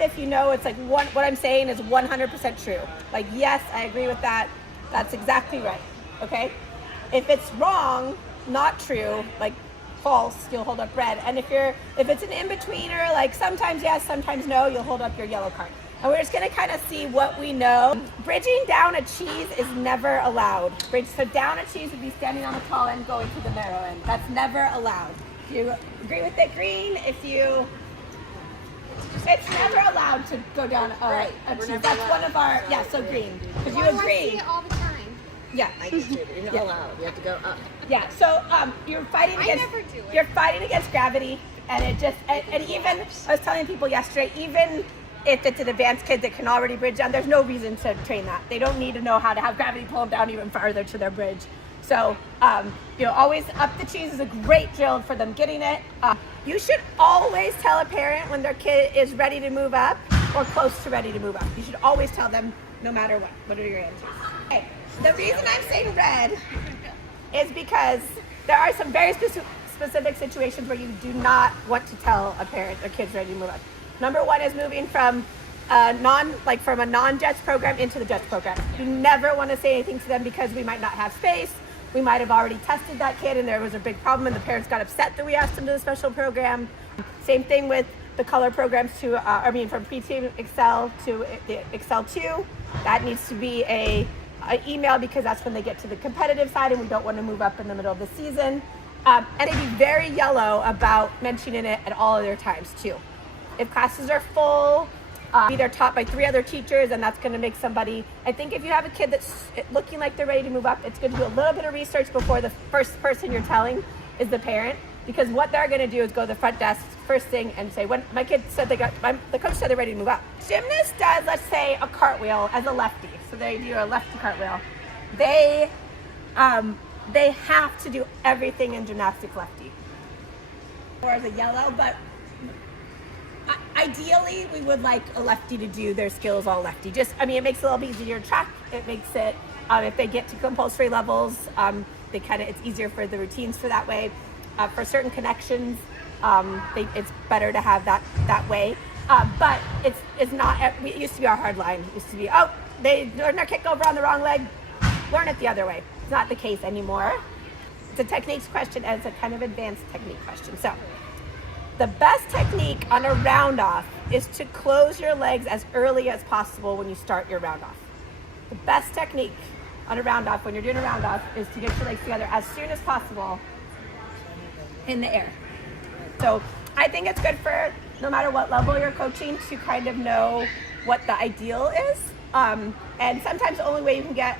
hard if you know it's like what I'm saying is 100% true. Like, yes, I agree with that. That's exactly right. Okay? If it's wrong, not true, like false, you'll hold up red. And if it's an in-betweener, like sometimes yes, sometimes no, you'll hold up your yellow card. And we're just gonna kind of see what we know. Bridging down a cheese is never allowed. So down a cheese would be standing on the tall end going to the narrow end. That's never allowed. If you agree with it, green. It's never allowed to go down a cheese. That's one of our, so green. Because you agree. I see it all the time. Yeah. I do too. You're not allowed. You have to go up. Yeah, so you're fighting against. I never do it. You're fighting against gravity, and it just and even I was telling people yesterday, even if it's an advanced kid that can already bridge down, there's no reason to train that. They don't need to know how to have gravity pull them down even farther to their bridge. So always up the cheese is a great drill for them getting it. You should always tell a parent when their kid is ready to move up or close to ready to move up. You should always tell them no matter what. What are your answers? Okay. The reason I'm saying red is because there are some very specific situations where you do not want to tell a parent their kid's ready to move up. Number one is moving from a non-JETS program into the JETS program. You never want to say anything to them because we might not have space. We might have already tested that kid and there was a big problem and the parents got upset that we asked them to do the special program. Same thing with the color programs from Pre-Team Excel to the Excel 2. That needs to be an email because that's when they get to the competitive side and we don't want to move up in the middle of the season. And it'd be very yellow about mentioning it at all other times too. If classes are full, they're taught by 3 other teachers and that's going to make somebody, I think if you have a kid that's looking like they're ready to move up, it's good to do a little bit of research before the first person you're telling is the parent, because what they're going to do is go to the front desk first thing and say, when my kid said the coach said they're ready to move up. Gymnast does, let's say, a cartwheel as a lefty. So they do a lefty cartwheel. They have to do everything in gymnastics lefty. Or as a yellow, but ideally we would like a lefty to do their skills all lefty. It makes it a little bit easier to track. It makes it, if they get to compulsory levels, it's easier for the routines for that way. For certain connections, it's better to have that way. But it's not, it used to be our hard line. It used to be, they learned their kick over on the wrong leg, learn it the other way. It's not the case anymore. It's a techniques question and it's a kind of advanced technique question. So the best technique on a round off is to close your legs as early as possible when you start your round off. The best technique on a round off when you're doing a round off is to get your legs together as soon as possible in the air. So I think it's good for no matter what level you're coaching to kind of know what the ideal is. And sometimes the only way you can get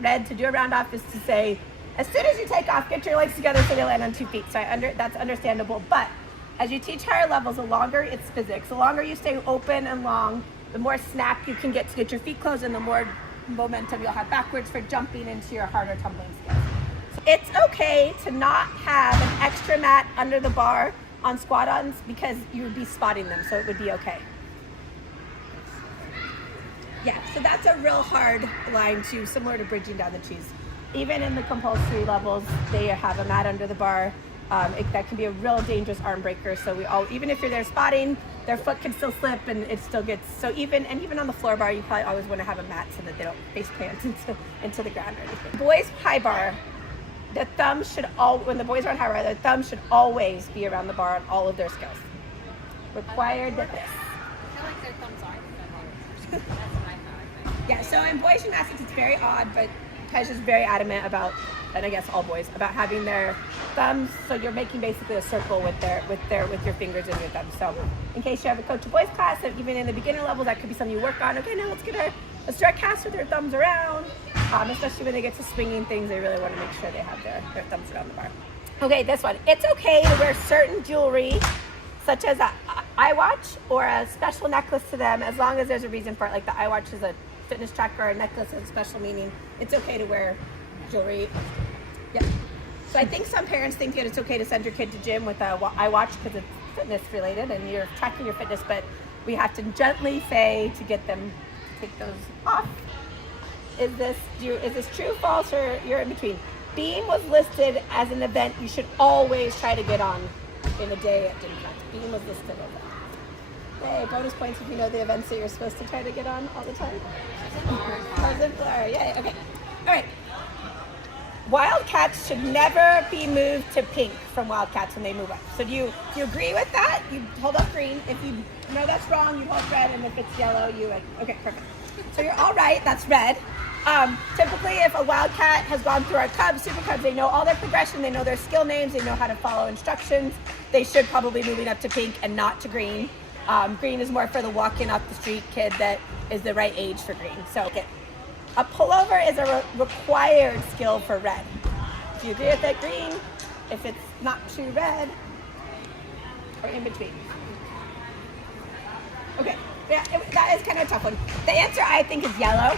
red to do a round off is to say, as soon as you take off, get your legs together so they land on 2 feet. So that's understandable. But as you teach higher levels, the longer it's physics. The longer you stay open and long, the more snap you can get to get your feet closed and the more momentum you'll have backwards for jumping into your harder tumbling skills. So it's okay to not have an extra mat under the bar on squat-ons because you would be spotting them, so it would be okay. Yeah, so that's a real hard line too, similar to bridging down the cheese. Even in the compulsory levels, they have a mat under the bar. That can be a real dangerous arm breaker. So even if you're there spotting, their foot can still slip and it still gets, even on the floor bar, you probably always want to have a mat so that they don't face plant into the ground or anything. Boys high bar, the thumb when the boys are on high bar, their thumb should always be around the bar on all of their skills. Required that this. I feel like their thumbs are. That's what I thought. Yeah, so in boys gymnastics, it's very odd, but Tej is very adamant about, and I guess all boys, about having their thumbs, so you're making basically a circle with your fingers and your thumbs. So in case you have a coach of boys class, and even in the beginner level, that could be something you work on. Okay, now let's start cast with their thumbs around, especially when they get to swinging things, they really want to make sure they have their thumbs around the bar. Okay, this one. It's okay to wear certain jewelry, such as an iWatch or a special necklace to them, as long as there's a reason for it. Like the iWatch is a fitness tracker, or a necklace has a special meaning. It's okay to wear jewelry. Yeah. So I think some parents think that it's okay to send your kid to gym with a iWatch because it's fitness related and you're tracking your fitness, but we have to gently say to get them to take those off. Is this true, false, or you're in between? Beam was listed as an event you should always try to get on in a day at gym class. Beam was listed as that. Hey, bonus points if you know the events that you're supposed to try to get on all the time. Exemplar, yay, okay. All right. Wildcats should never be moved to pink from Wildcats when they move up. So do you agree with that? You hold up green. If you know that's wrong, you hold red, and if it's yellow, you like, okay, perfect. So you're all right, that's red. Typically, if a Wildcat has gone through our Cubs, Super Cubs, they know all their progression, they know their skill names, they know how to follow instructions. They should probably be moving up to pink and not to green. Green is more for the walking off the street kid that is the right age for green. So a pullover is a required skill for red. Do you agree with that, green? If it's not too red, or in between. Okay, yeah, that is kind of a tough one. The answer, I think, is yellow.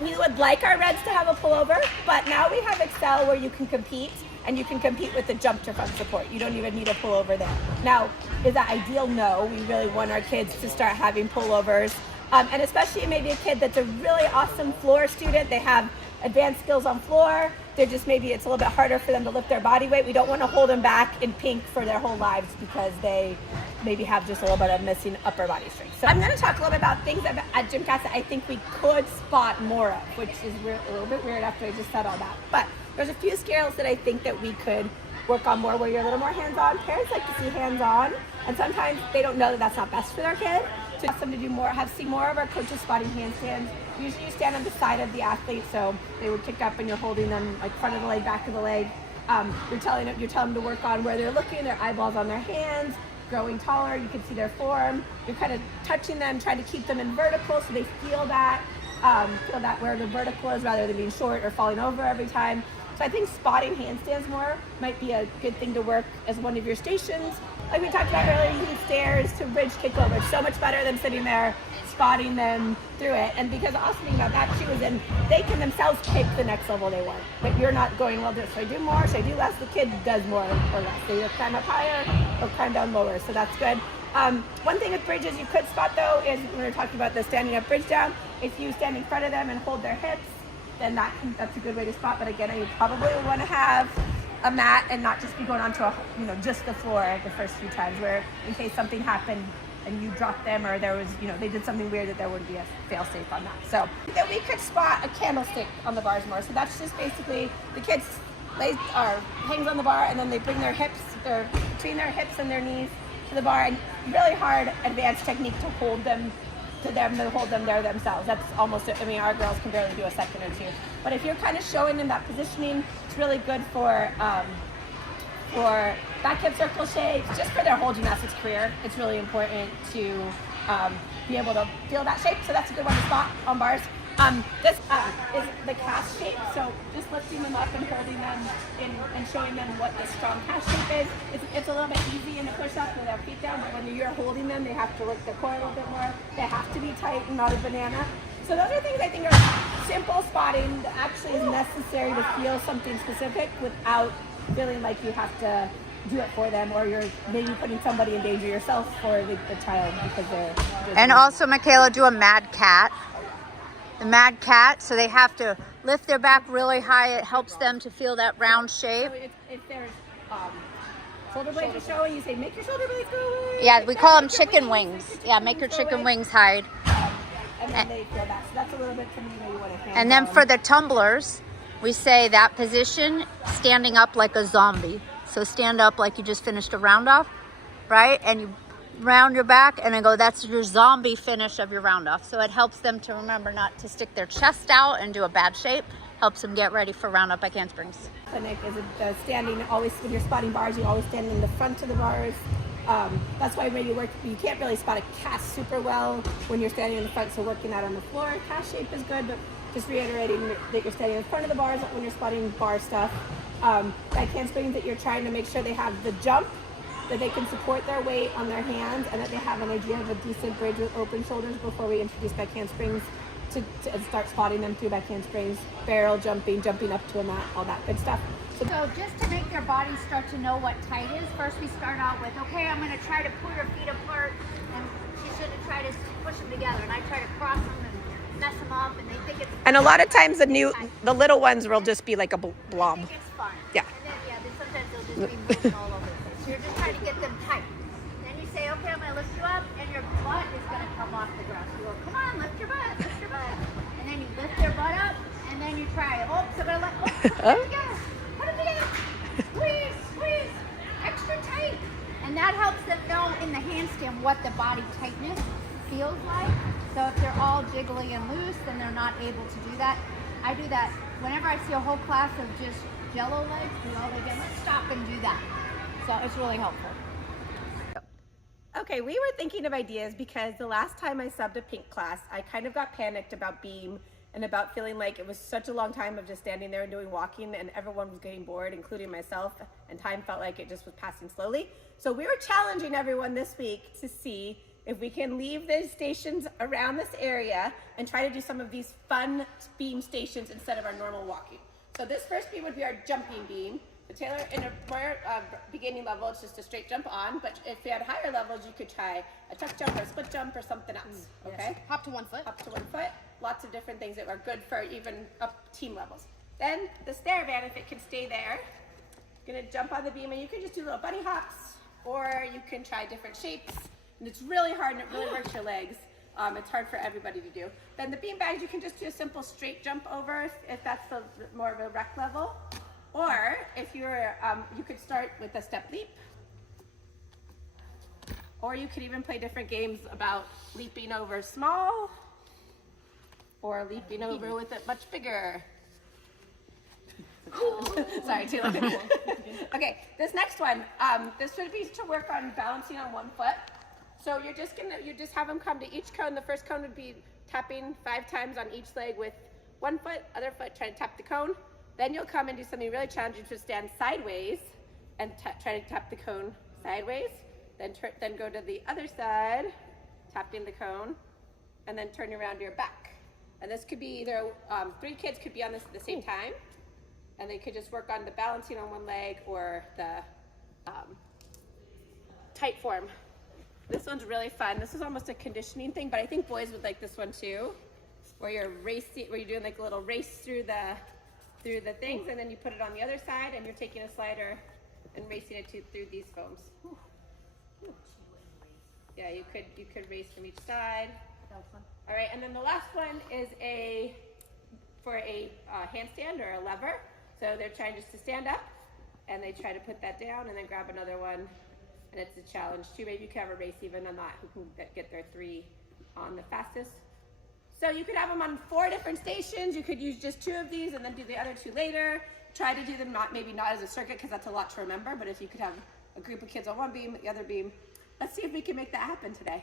We would like our reds to have a pullover, but now we have Excel where you can compete, and you can compete with the jump to front support. You don't even need a pullover there. Now, is that ideal? No. We really want our kids to start having pullovers. And especially maybe a kid that's a really awesome floor student. They have advanced skills on floor. They're just maybe it's a little bit harder for them to lift their body weight. We don't want to hold them back in pink for their whole lives because they maybe have just a little bit of missing upper body strength. So I'm going to talk a little bit about things at GymCast that I think we could spot more of, which is a little bit weird after I just said all that. But there's a few skills that I think that we could work on more where you're a little more hands-on. Parents like to see hands-on, and sometimes they don't know that that's not best for their kid. To ask them to do more, see more of our coaches spotting handstands. Usually you stand on the side of the athlete, so they would kick up and you're holding them like front of the leg, back of the leg. You're telling them to work on where they're looking, their eyeballs on their hands, growing taller, you can see their form. You're kind of touching them, trying to keep them in vertical so they feel that where the vertical is rather than being short or falling over every time. So I think spotting handstands more might be a good thing to work as one of your stations. Like we talked about earlier, using stairs to bridge kick over. It's so much better than sitting there spotting them through it. And because the awesome thing about that too is then they can themselves pick the next level they want. But you're not going, well, should I do more? Should I do less? The kid does more or less. They either climb up higher or climb down lower. So that's good. One thing with bridges you could spot though is when we were talking about the standing up bridge down, if you stand in front of them and hold their hips, then that's a good way to spot. But again, you probably want to have a mat and not just be going onto just the floor the first few times, where in case something happened and you dropped them or there was they did something weird, that there wouldn't be a fail safe on that. So that we could spot a candlestick on the bars more. So that's just basically the kids hangs on the bar and then they bring their hips between their hips and their knees to the bar, and really hard advanced technique to hold them there themselves. That's almost, our girls can barely do a second or two. But if you're kind of showing them that positioning, it's really good for back hip circle shapes, just for their whole gymnastics career. It's really important to be able to feel that shape. So that's a good one to spot on bars. This is the cast shape, so just lifting them up and holding them and showing them what the strong cast shape is. It's a little bit easy in the push-up with their feet down, but when you're holding them, they have to work the core a little bit more. They have to be tight and not a banana. So those are things I think are simple spotting that actually is necessary to feel something specific without feeling like you have to do it for them, or you're maybe putting somebody in danger yourself or the child because they're and also, Michaela, do a mad cat. The mad cat, so they have to lift their back really high. It helps them to feel that round shape. So if there's shoulder blades are showing, you say, make your shoulder blades go away. Yeah, we call them chicken wings. Yeah, make your chicken wings hide. And then they feel that. So that's a little bit to me that you want to hand And then down. for the tumblers, we say that position, standing up like a zombie. So stand up like you just finished a round off, right? And you round your back and then go, that's your zombie finish of your round off. So it helps them to remember not to stick their chest out and do a bad shape. Helps them get ready for round up by handsprings. Clinic is standing always when you're spotting bars, you always stand in the front of the bars. That's why when you work, you can't really spot a cast super well when you're standing in the front. So working out on the floor, cast shape is good, but just reiterating that you're standing in front of the bars when you're spotting bar stuff. Back handsprings, that you're trying to make sure they have the jump, that they can support their weight on their hands, and that they have an idea of a decent bridge with open shoulders before we introduce back handsprings to start spotting them through back handsprings, barrel jumping up to a mat, all that good stuff. So just to make their bodies start to know what tight is, first we start out with, okay, I'm going to try to pull your feet apart, and she's going to try to push them together, and I try to cross them and mess them up, and they think it's And a lot of times the little ones will just be like a blob. they think it's fun. Yeah. And then sometimes they'll just be moving all over the place. So you're just trying to get them tight. Then you say, okay, I'm going to lift you up, and you're Together. Put them together. Squeeze, squeeze. Extra tight. And that helps them know in the handstand what the body tightness feels like. So if they're all jiggly and loose, then they're not able to do that. I do that whenever I see a whole class of just jello legs. Let's stop and do that. So it's really helpful. Okay, we were thinking of ideas because the last time I subbed a pink class, I kind of got panicked about beam and about feeling like it was such a long time of just standing there and doing walking, and everyone was getting bored, including myself, and time felt like it just was passing slowly. So we were challenging everyone this week to see if we can leave the stations around this area and try to do some of these fun beam stations instead of our normal walking. So this first beam would be our jumping beam. The Taylor, in a more beginning level, it's just a straight jump on, but if you had higher levels, you could try a tuck jump or a split jump or something else, okay? Yes. Hop to 1 foot. Up to 1 foot. Lots of different things that are good for even up team levels. Then the stair van, if it can stay there, you're gonna jump on the beam and you can just do little bunny hops, or you can try different shapes. And it's really hard and it really works your legs. It's hard for everybody to do. Then the bean bags, you can just do a simple straight jump over if that's the more of a rec level. Or if you're, you could start with a step leap. Or you could even play different games about leaping over small or leaping over with it much bigger. Sorry, too loud. Okay, this next one, this would be to work on balancing on 1 foot. So you just have them come to each cone. The first cone would be tapping 5 times on each leg with 1 foot, other foot try to tap the cone. Then you'll come and do something really challenging, to stand sideways and try to tap the cone sideways. Then go to the other side, tapping the cone, and then turn around your back. And this could be either, 3 kids could be on this at the same time, and they could just work on the balancing on 1 leg or the tight form. This one's really fun. This is almost a conditioning thing, but I think boys would like this one too, where you're doing like a little race through the things, and then you put it on the other side and you're taking a slider and racing it through these foams. Yeah, you could race from each side. All right, and then the last one is for a handstand or a lever. So they're trying just to stand up and they try to put that down and then grab another one, and it's a challenge too. Maybe you could have a race even on that, who can get their 3 on the fastest. So you could have them on 4 different stations. You could use just 2 of these and then do the other 2 later. Try to do them maybe not as a circuit, because that's a lot to remember, but if you could have a group of kids on one beam, the other beam. Let's see if we can make that happen today.